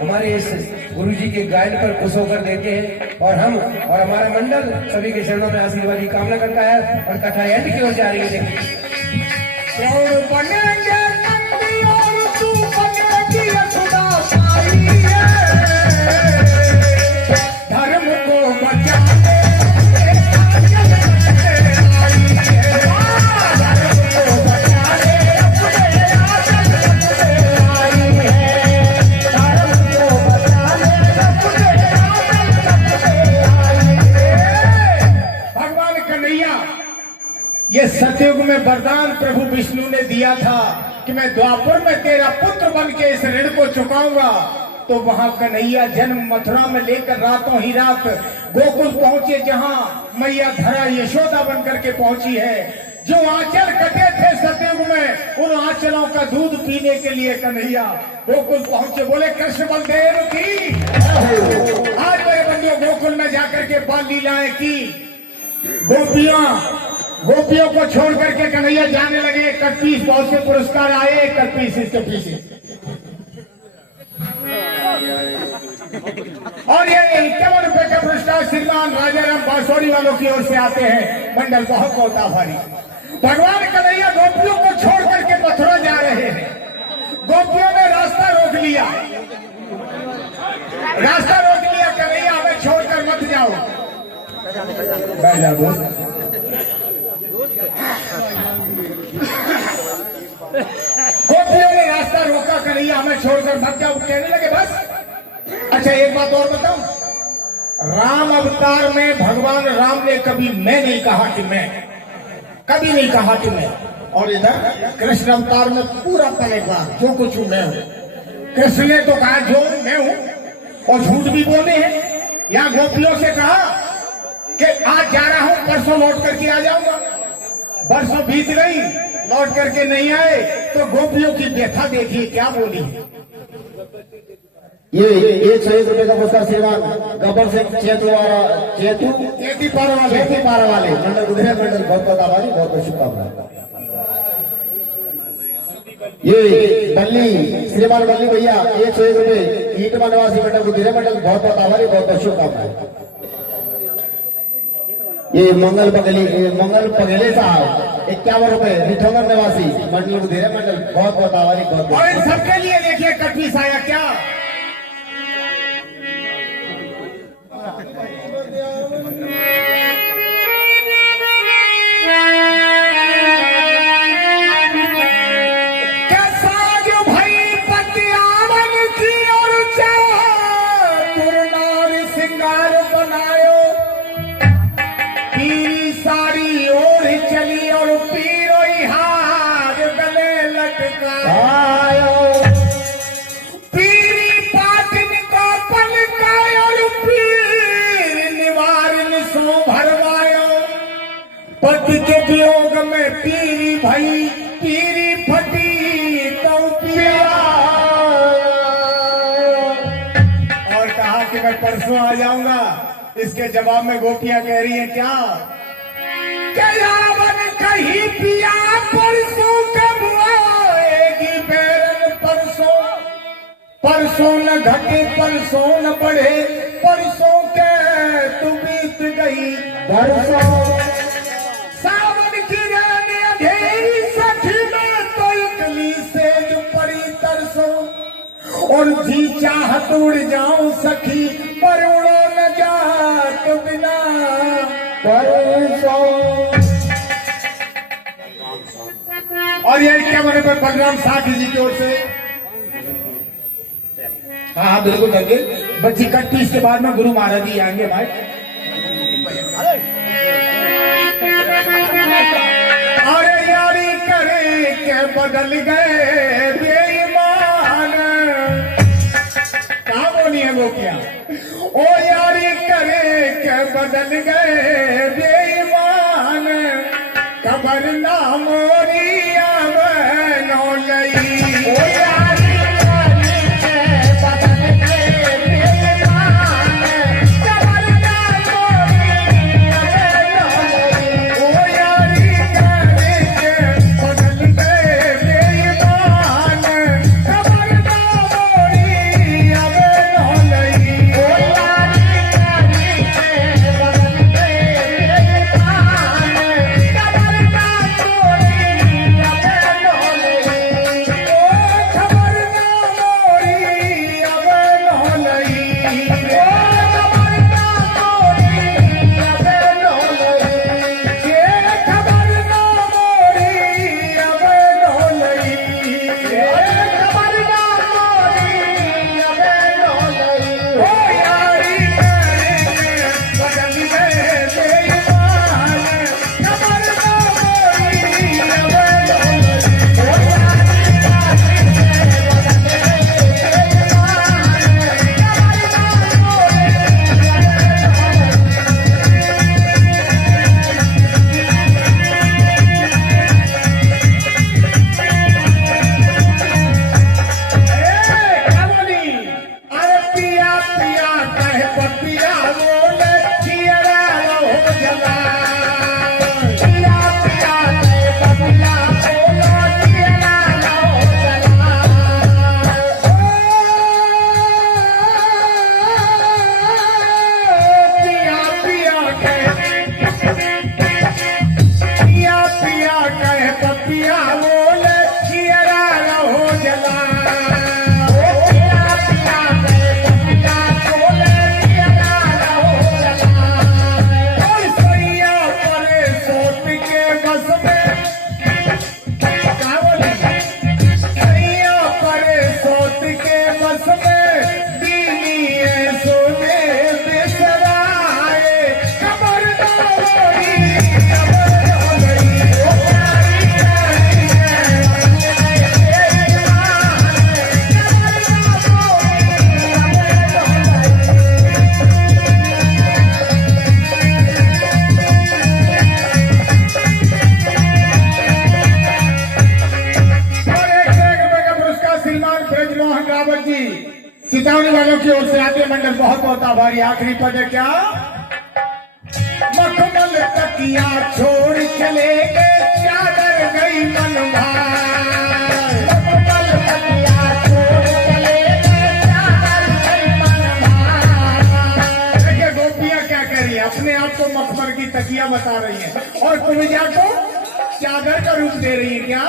हमारे इस गुरु जी के गायन पर खुश होकर देते हैं और हम और हमारा मंडल सभी के चरणों में आशीर्वाद की कामना करता है और कथा एंड की ओर जा रही है। और बनेंगे नंदी और तू बनेगी यशोदा माई है। धर्म को बचाने ये सतयुग में वरदान प्रभु विष्णु ने दिया था कि मैं द्वापर में तेरा पुत्र बन के इस ऋण को चुकाऊंगा। तो वहां कन्हैया जन्म मथुरा में लेकर रातों ही रात गोकुल पहुंचे, जहां मैया धरा यशोदा बनकर के पहुंची है। जो आंचल कटे थे सतयुग में, उन आंचलों का दूध पीने के लिए कन्हैया गोकुल पहुंचे। बोले कृष्ण बलदेव की। आज मेरे बंधुओं गोकुल में जाकर के बाल लीलाएं की। गोपियों को छोड़ करके कन्हैया जाने लगे। 31 बहुत से पुरस्कार आए। 31 इसके पीछे और ये 51 रुपए का पुरस्कार श्रीमान राजाराम बांसुरी वालों की ओर से आते हैं। मंडल बहुत बहुत आभारी। भगवान कन्हैया गोपियों को छोड़ करके मथुरा जा रहे हैं। गोपियों ने रास्ता रोक लिया। कन्हैया हमें छोड़कर मत जाओ। बैठ जाओ दोस्त। गोपियों ने रास्ता रोका, कन्हैया हमें छोड़कर मत जाओ। कहने लगे बस। अच्छा एक बात और बताऊं, राम अवतार में भगवान राम ने कभी मैं नहीं कहा कि मैं, कभी नहीं कहा कि मैं। और इधर कृष्ण अवतार में पूरा पलटवार, जो कुछ हूं मैं हूं। कृष्ण ने तो कहा जो मैं हूं, और झूठ भी बोले हैं। यहां गोपियों से कहा कि आज जा रहा हूं, परसों लौट करके आ जाऊंगा। बरसों बीत गई, लौट करके नहीं आए। तो गोपियों की व्यथा देखिए क्या बोली। ये 101 रुपए का पुरस्कार श्रीमान गब्बर सिंह चेती पारा वाले मंडल गुजरात मंडल बहुत बहुत आभारी, बहुत बहुत शुभकामनाएं। ये बल्ली श्रीमान बल्ली भैया 101 रुपए ईटमा निवासी मंडल गुजरात मंडल बहुत बहुत आभारी, बहुत बहुत शुभकामनाएं। ये मंगल पगेले साहब 51 रुपए रिठोंगर निवासी मंडल गुजरात मंडल बहुत बहुत आभारी, बहुत और इन सबके लिए देखिए कटपीस आया क्या। पति के वियोग में पीरी भई, पीरी फटी तो पिया। और कहा कि मैं परसों आ जाऊंगा। इसके जवाब में गोपियां कह रही हैं क्या, रावण कहीं पिया परसों कब आएगी बैरन परसों। परसों न घटे परसों न बढ़े, परसों के तू बीत गई बरसों। सावन की रात अंधेरी सखी में तो इकली से जो पड़ी तरसों। और जी चाहत उड़ जाऊं सखी, पर उड़ो न जात बिना और ये क्या बने पर बलराम साठ जी की ओर से। हाँ हाँ बिल्कुल करके बच्ची 31 के बाद में गुरु महाराज जी आएंगे भाई। अरे यारी करे के बदल गए बेईमान, कहा बोली है वो क्या। ओ यारी करे के बदल गए बेईमान, कबर ना मोरी अब नौ लई। ओ यारी करे के बदल गए बेईमान, कबर ना मोरी अब नौ लई। ओ यारी करे के बदल गए बेईमान, कबर ना मोरी अब नौ लई। ओ यारी करे के बदल गए बेईमान, कबर ना मोरी अब नौ लई। ओ खबर ना मोरी अब नौ लई। ओ खबर ना मोरी अब नौ लई। ये खबर ना मोरी अब नौ लई। ये खबर ना मोरी अब नौ लई। ओ यारी करे के बदल गए बेईमान, खबर ना मोरी अब नौ लई। ओ यारी करे के बदल गए बेईमान, खबर ना क्या बोली। अरे पिया पिया कहे पपिया बोले चियरा हो जला। पिया पिया कहे पपिया बोले चियरा हो जला। पिया पिया कहे पिया पिया कहे पपिया बोले चियरा हो जला। पिया पिया कहे पपिया बोले चियरा हो जला। और सैया परे सोत के बस में, क्या बोले। सैया परे सोत के बस में, दीनी सोने बिसराए, खबर ना होई खबर ना गई। ओ यारी करे के बदल गए बेईमान, खबर ना होई और एक मेगा पुरस्कार श्रीमान ब्रजमोहन रावत जी चितौनी वालों की ओर से आते मंडल बहुत बहुत आभारी। आखिरी पद है क्या। मखमल तकिया छोड़ चले गए, चादर गई मनभार। मखमल तकिया छोड़ चले गए, चादर गई मनभार। देखिए गोपियां क्या कह रही है, अपने आप को मखमल की तकिया बता रही है और कुमिजा को चादर का रूप दे रही है क्या।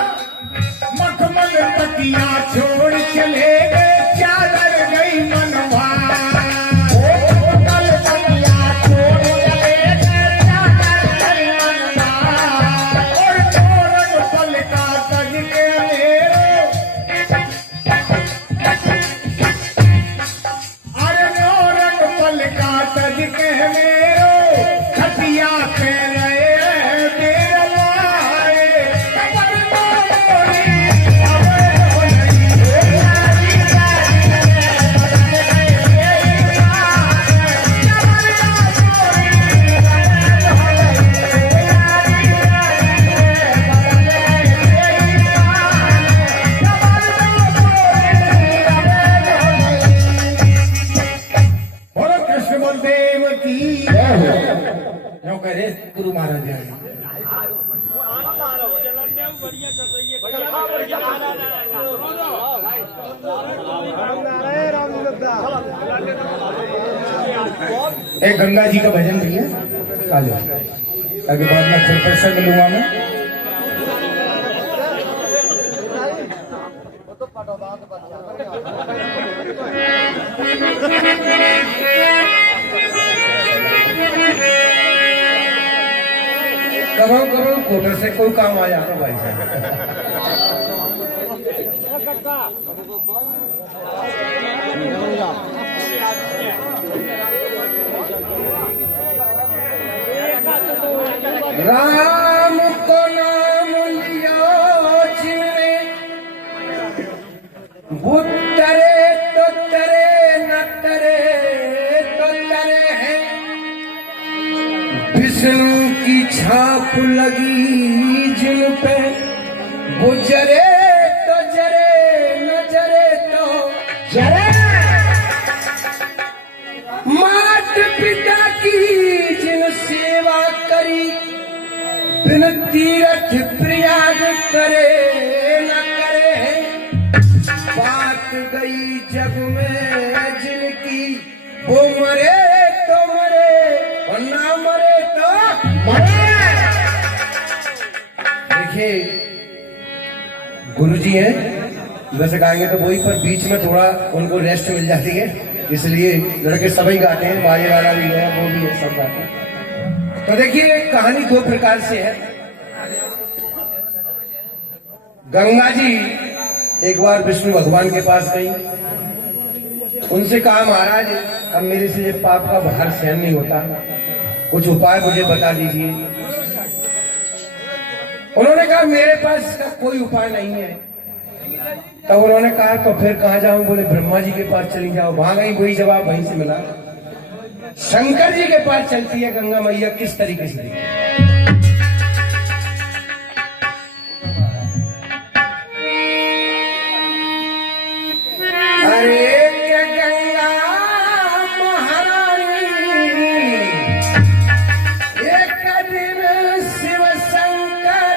मखमल तकिया छोड़ चले गए, चादर गई मनभार। मखमल तकिया छोड़ चले गए, चादर गई मनभार। और तोरण पल का तज के मेरो, अरे तोरण पल का तज के मेरो, खटिया पे रहे बेरवाए, खबर ना मोरी अब नौ लई। ओ यारी करे के बदल गए बेईमान, खबर ना मोरी अब नौ लई। ओ यारी करे के बदल गए बेईमान, खबर ना मोरी अब नौ लई। बोलो कृष्ण बलदेव की जो करे गुरु महाराज आए। एक गंगा जी का भजन भैया आ जाओ, ताकि बाद में फिर पैसा मिलूंगा मैं। कबो कबो कोटर से कोई काम आ जाता भाई साहब। राम को नाम लियो जिनने, बुत तरे तो तरे न तरे तो तरे हैं। विष्णु की छाप लगी जिन पे, वो जरे तो जरे न जरे तो जरे। मात पिता की जिन सेवा करी, बिन तीरथ प्रयाग करे न करे। बात गई जग में जिनकी, वो मरे तो मरे और ना मरे तो मरे। देखिए गुरुजी हैं, वैसे गाएंगे तो वही, पर बीच में थोड़ा उनको रेस्ट मिल जाती है, इसलिए लड़के सभी गाते हैं, बाजे वाला भी है, वो भी है, सब गाते हैं। तो देखिए कहानी दो प्रकार से है। गंगा जी एक बार विष्णु भगवान के पास गई, उनसे कहा महाराज अब मेरे से ये पाप का भार सहन नहीं होता, कुछ उपाय मुझे बता दीजिए। उन्होंने कहा मेरे पास इसका कोई उपाय नहीं है। तब उन्होंने कहा तो फिर कहाँ जाऊं? बोले ब्रह्मा जी के पास चली जाओ। वहां गई, वही जवाब वहीं से मिला। शंकर जी के पास चलती है गंगा मैया, किस तरीके से? अरे क्या गंगा महारानी, एक दिन शिव शंकर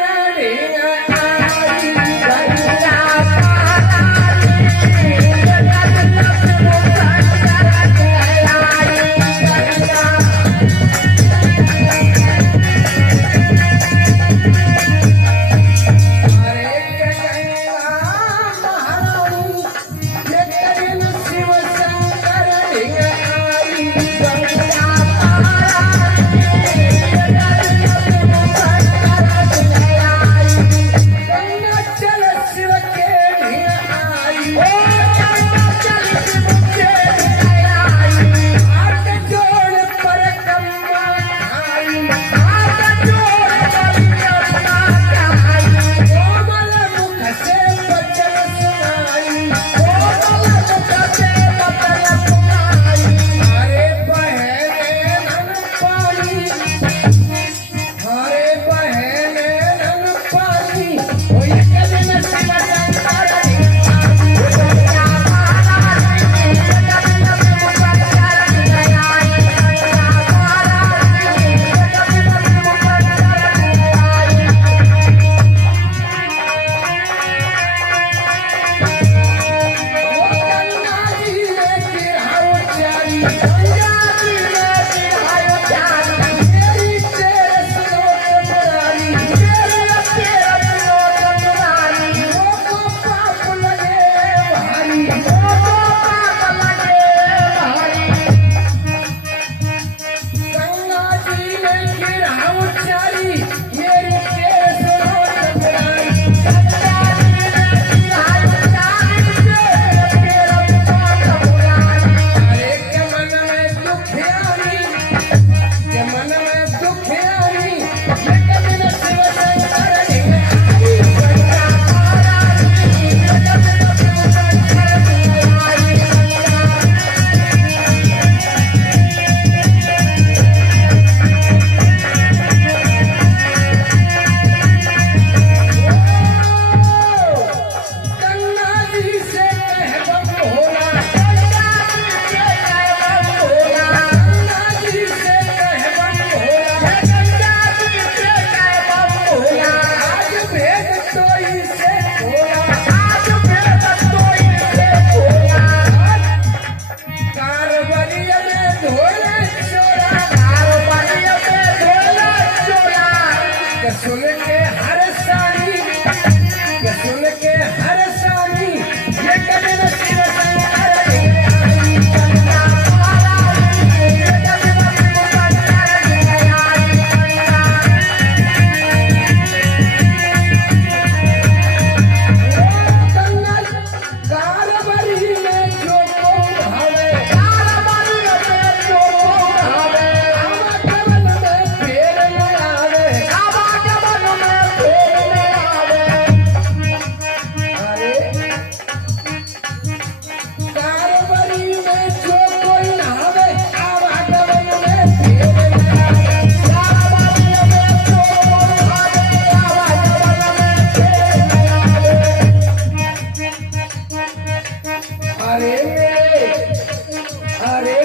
अरे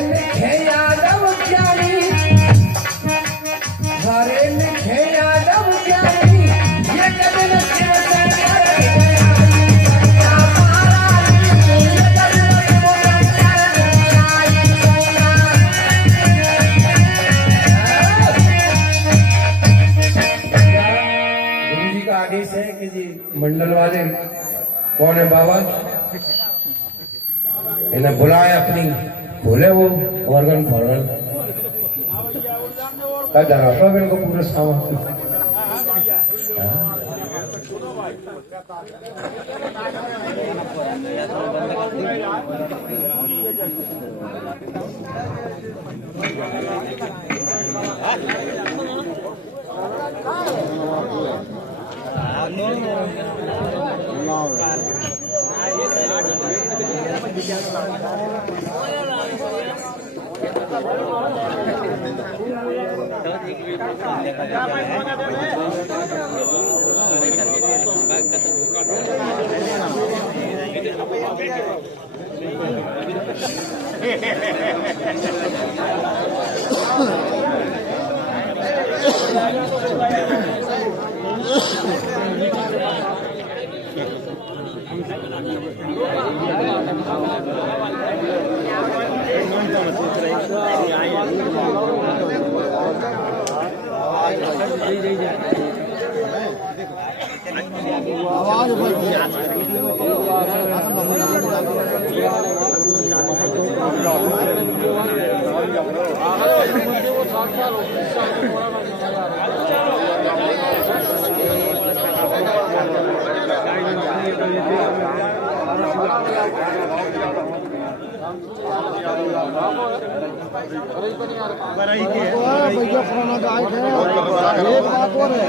लिखे यादव ज्ञानी, अरे लिखे यादव ज्ञानी, ये कदम गुरु जी का आदेश है कि जी मंडल वाले कौन है बाबा, इन्हें बुलाए अपनी बोले वो ऑर्गन फॉर्गन का डरा इनको पूरा सामान। भैया पुराना गाय है, एक बात और है।